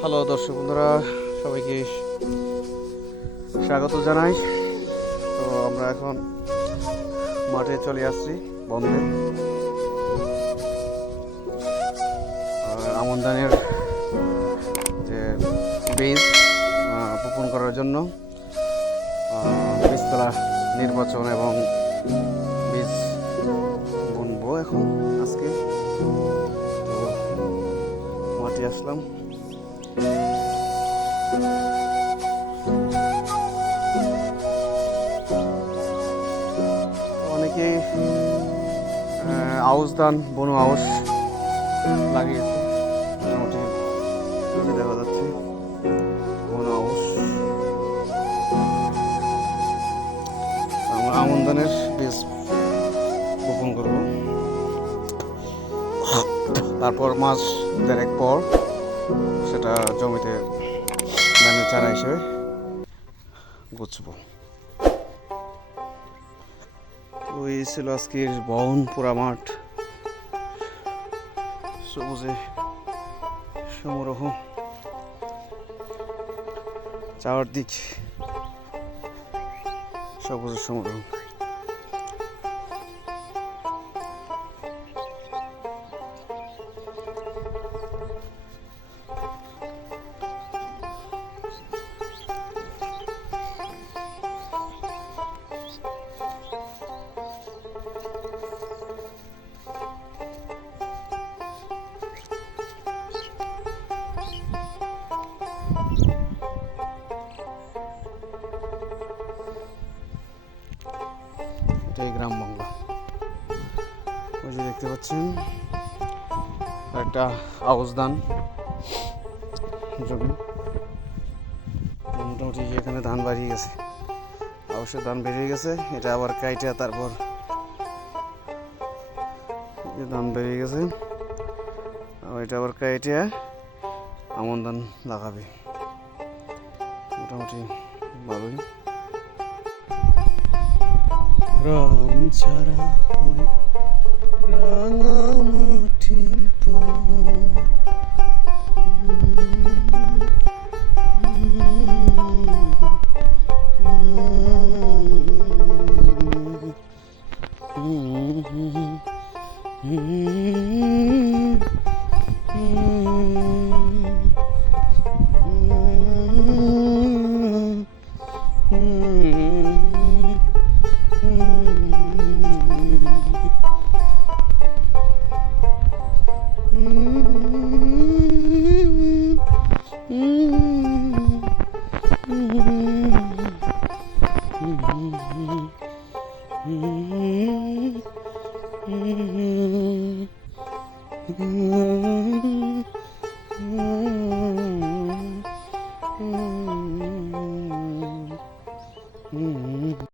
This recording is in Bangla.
হ্যালো দর্শক বন্ধুরা, সবাইকে স্বাগত জানাই। তো আমরা এখন মাঠে চলে আসছি বন্ধে আমন্দানের যে বীজ বপন করার জন্য বীজতলা নির্বাচন এবং বীজ বুনবো এখন। অনেকেই আহ, আউশ ধান বনু আউশ লাগিয়েছে। মোটামুটি দেখা যাচ্ছে। বনু আউশ। আমরা আমন ধানের বীজ বপন করব। তারপর মাস দেড়েক পর সেটা জমিতে ধানের চারা হিসেবে গুছবো। ওই ছিল আজকের বহন পুরা মাঠ। সবুজে সমারোহ চারদিক সবুজের সমারোহ। এটাই গ্রাম বাংলা। ওই যে দেখতে পাচ্ছেন, একটা আউশ ধান জমি। মোটামুটি এখানে ধান বাড়িয়ে গেছে। আউশের ধান বেরিয়ে গেছে, এটা আবার কাইটা তারপর ধান বেরিয়ে গেছে। আর এটা আবার কাইটা আমন ধান লাগাবে। মোটামুটি ভালোই। গ্রাম ছাড়া রাঙা মাটির পর। Mm-hmm.